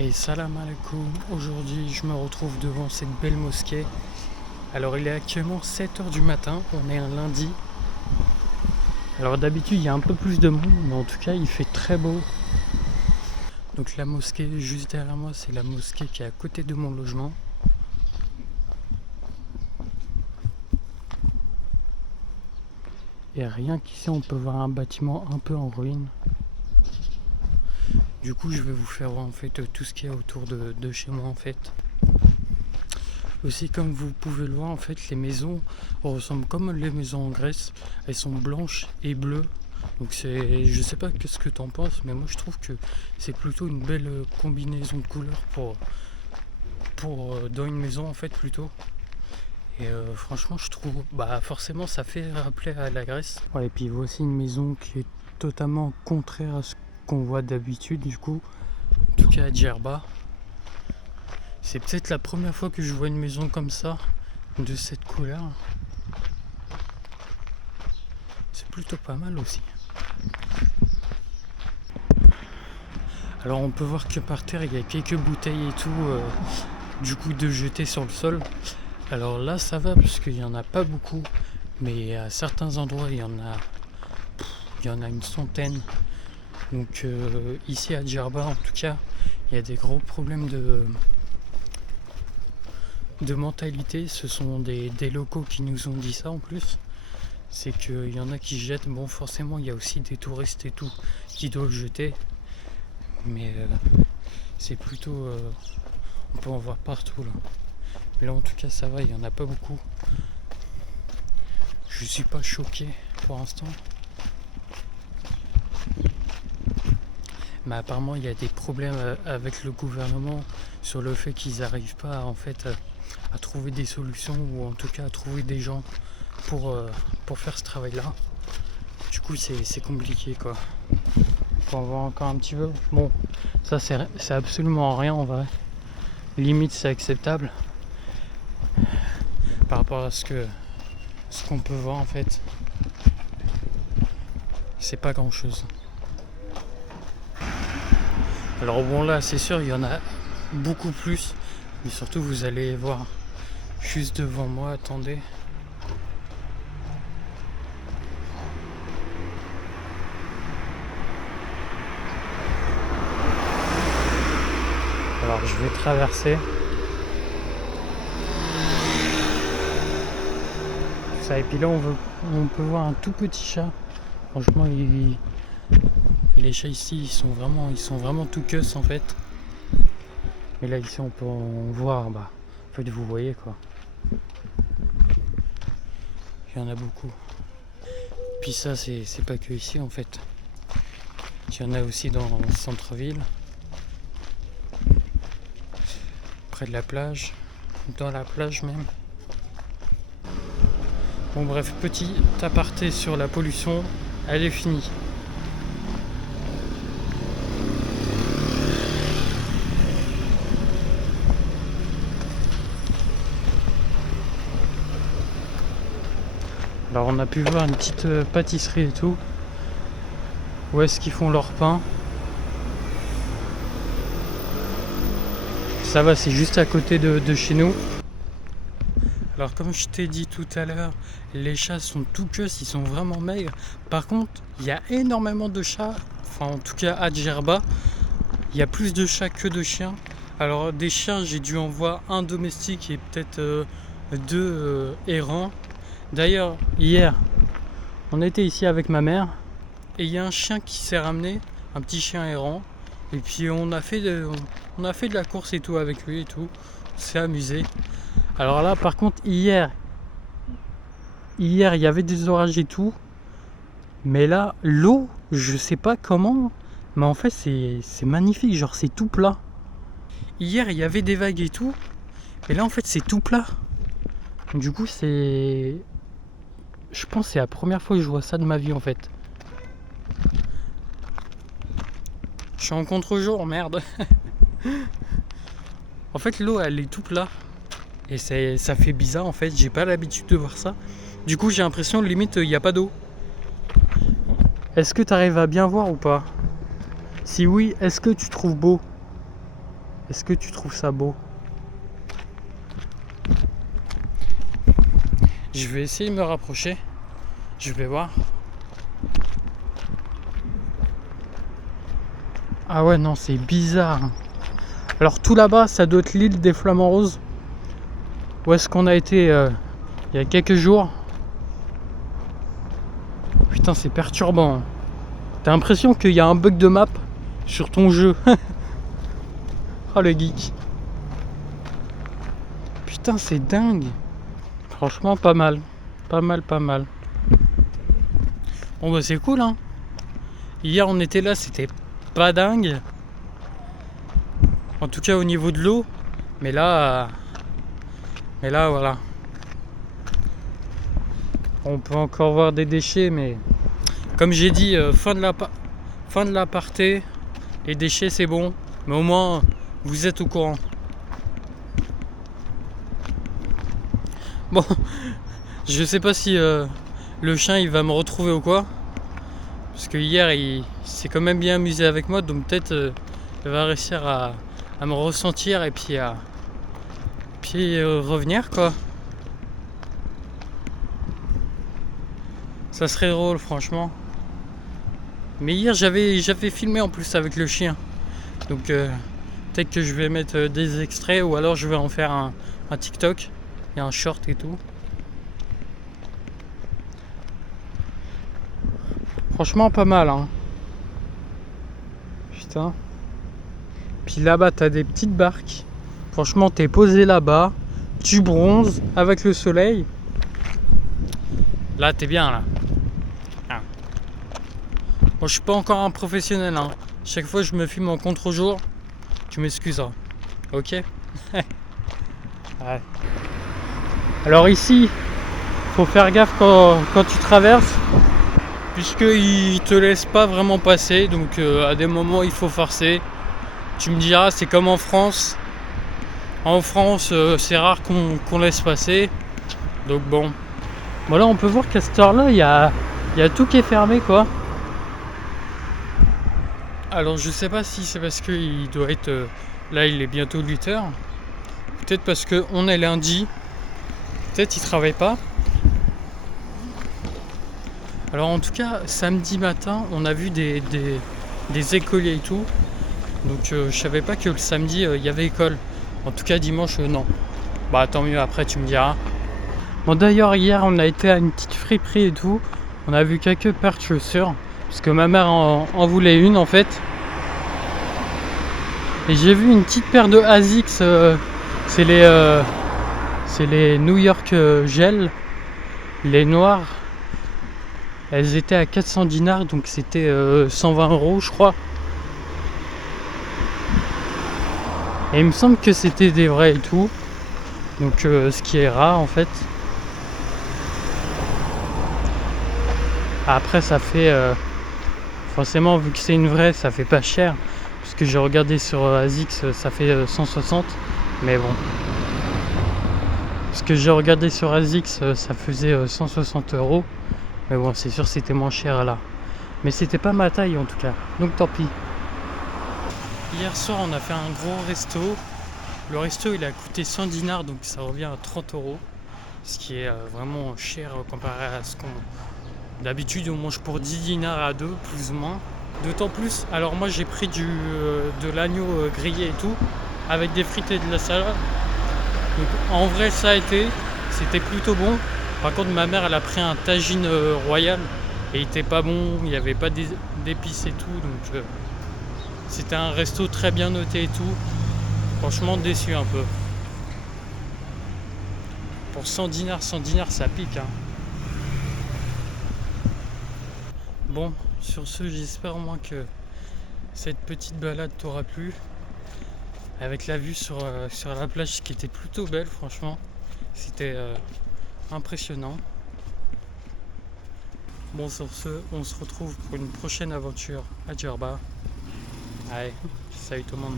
Et salam alaikum, aujourd'hui je me retrouve devant cette belle mosquée. Alors il est actuellement 7h du matin, on est un lundi. Alors d'habitude il y a un peu plus de monde, mais en tout cas il fait très beau. Donc la mosquée juste derrière moi, c'est la mosquée qui est à côté de mon logement. Et rien qu'ici on peut voir un bâtiment un peu en ruine. Du coup je vais vous faire voir en fait tout ce qu'il y a autour de chez moi en fait. Aussi comme vous pouvez le voir en fait les maisons ressemblent comme les maisons en Grèce. Elles sont blanches et bleues. Donc je sais pas ce que t'en penses, mais moi je trouve que c'est plutôt une belle combinaison de couleurs pour dans une maison en fait plutôt. Et franchement je trouve forcément ça fait rappeler à la Grèce. Ouais, et puis voici une maison qui est totalement contraire à ce qu'on voit d'habitude du coup. En tout cas à Djerba. C'est peut-être la première fois que je vois une maison comme ça, de cette couleur. C'est plutôt pas mal aussi. Alors on peut voir que par terre il y a quelques bouteilles et tout, du coup de jeter sur le sol. Alors là ça va parce qu'il n'y en a pas beaucoup, mais à certains endroits il y en a une centaine. Donc ici à Djerba en tout cas, il y a des gros problèmes de mentalité. Ce sont des locaux qui nous ont dit ça en plus. C'est qu'il y en a qui jettent. Bon forcément il y a aussi des touristes et tout qui doivent jeter. Mais c'est plutôt... on peut en voir partout là. Mais là en tout cas ça va, il n'y en a pas beaucoup. Je suis pas choqué pour l'instant. Mais apparemment il y a des problèmes avec le gouvernement sur le fait qu'ils n'arrivent pas en fait à trouver des solutions, ou en tout cas à trouver des gens pour faire ce travail là. Du coup c'est compliqué quoi. On va voir encore un petit peu. Bon, ça c'est absolument rien en vrai. Limite c'est acceptable par rapport à ce qu'on peut voir en fait. C'est pas grand chose. Alors bon là c'est sûr il y en a beaucoup plus. Mais surtout vous allez voir juste devant moi, attendez. Alors je vais traverser. Ça, et puis là on peut voir un tout petit chat. Franchement les chats ici ils sont vraiment tout queus en fait. Mais là ici on peut en voir, en fait vous voyez quoi. Il y en a beaucoup. Puis ça c'est pas que ici en fait. Il y en a aussi dans le centre-ville. Près de la plage. Dans la plage même. Bon bref, petit aparté sur la pollution, elle est finie. Alors on a pu voir une petite pâtisserie et tout. Où est-ce qu'ils font leur pain? Ça va, c'est juste à côté de chez nous. Alors comme je t'ai dit tout à l'heure, les chats sont tout queues, ils sont vraiment maigres. Par contre, il y a énormément de chats, enfin en tout cas à Djerba, il y a plus de chats que de chiens. Alors des chiens, j'ai dû en voir un domestique et peut-être deux errants. D'ailleurs, hier, on était ici avec ma mère et il y a un chien qui s'est ramené, un petit chien errant. Et puis on a fait de la course et tout avec lui et tout. On s'est amusé. Alors là par contre hier il y avait des orages et tout. Mais là l'eau, je sais pas comment, mais en fait c'est magnifique, genre c'est tout plat. Hier il y avait des vagues et tout. Mais là en fait c'est tout plat. Du coup je pense que c'est la première fois que je vois ça de ma vie en fait. Je suis en contre-jour, merde. En fait l'eau elle est tout plat. Et ça fait bizarre en fait, j'ai pas l'habitude de voir ça. Du coup j'ai l'impression limite il n'y a pas d'eau. Est-ce que tu arrives à bien voir ou pas? Si oui, est-ce que tu trouves beau? Est-ce que tu trouves ça beau? Je vais essayer de me rapprocher. Je vais voir. Ah ouais, non, c'est bizarre. Alors tout là-bas, ça doit être l'île des Flamants Roses. Où est-ce qu'on a été il y a quelques jours. Putain, c'est perturbant. T'as l'impression qu'il y a un bug de map sur ton jeu. Oh le geek. Putain, c'est dingue. Franchement, pas mal. Pas mal, pas mal. Bon bah c'est cool hein. Hier on était là, c'était pas dingue. En tout cas au niveau de l'eau. Mais là voilà. On peut encore voir des déchets, mais comme j'ai dit, fin de l'aparté. Les déchets c'est bon. Mais au moins vous êtes au courant. Bon, je sais pas si le chien il va me retrouver ou quoi. Parce que hier il s'est quand même bien amusé avec moi. Donc peut-être il va réussir à me ressentir et puis à revenir quoi. Ça serait drôle franchement. Mais hier j'avais filmé en plus avec le chien. Donc peut-être que je vais mettre des extraits ou alors je vais en faire un TikTok. Il y a un short et tout. Franchement pas mal hein. Putain. Puis là-bas t'as des petites barques. Franchement t'es posé là-bas. Tu bronzes avec le soleil. Là t'es bien là. Ah. Bon je suis pas encore un professionnel hein. Chaque fois je me filme en contre-jour. Tu m'excuseras. Ok. Ouais. Alors ici, faut faire gaffe quand tu traverses, puisqu'ils te laissent pas vraiment passer, donc à des moments il faut forcer. Tu me diras, c'est comme en France. En France, c'est rare qu'on laisse passer, donc bon. Voilà, on peut voir qu'à cette heure-là, il y a tout qui est fermé, quoi. Alors je sais pas si c'est parce qu'il doit être... là, il est bientôt 8h. Peut-être parce qu'on est lundi. Peut-être ils travaillent pas. Alors en tout cas, samedi matin, on a vu des écoliers et tout. Donc je savais pas que le samedi, il y avait école. En tout cas, dimanche, non. Bah tant mieux, après tu me diras. Bon d'ailleurs, hier, on a été à une petite friperie et tout. On a vu quelques paires de chaussures. Parce que ma mère en voulait une en fait. Et j'ai vu une petite paire de ASICS. C'est les New York Gel. Les noirs. Elles étaient à 400 dinars. Donc c'était 120 € je crois. Et il me semble que c'était des vrais et tout. Donc ce qui est rare en fait. Après ça fait... forcément vu que c'est une vraie ça fait pas cher. Parce que j'ai regardé sur ASICS ça fait 160. Mais bon. Parce que j'ai regardé sur ASICS ça faisait 160 €. Mais bon c'est sûr c'était moins cher là. Mais c'était pas ma taille en tout cas. Donc tant pis. Hier soir on a fait un gros resto. Le resto il a coûté 100 dinars donc ça revient à 30 €. Ce qui est vraiment cher comparé à ce qu'on... D'habitude on mange pour 10 dinars à deux plus ou moins. D'autant plus, alors moi j'ai pris de l'agneau grillé et tout. Avec des frites et de la salade. Donc en vrai ça a été. C'était plutôt bon. Par contre ma mère elle a pris un tagine royal. Et il était pas bon. Il n'y avait pas d'épices et tout. Donc c'était un resto très bien noté et tout. Franchement déçu un peu. Pour 100 dinars ça pique hein. Bon, sur ce j'espère au moins que cette petite balade t'aura plu. Avec la vue sur la plage qui était plutôt belle franchement. C'était impressionnant. Bon sur ce, on se retrouve pour une prochaine aventure à Djerba. Allez, salut tout le monde.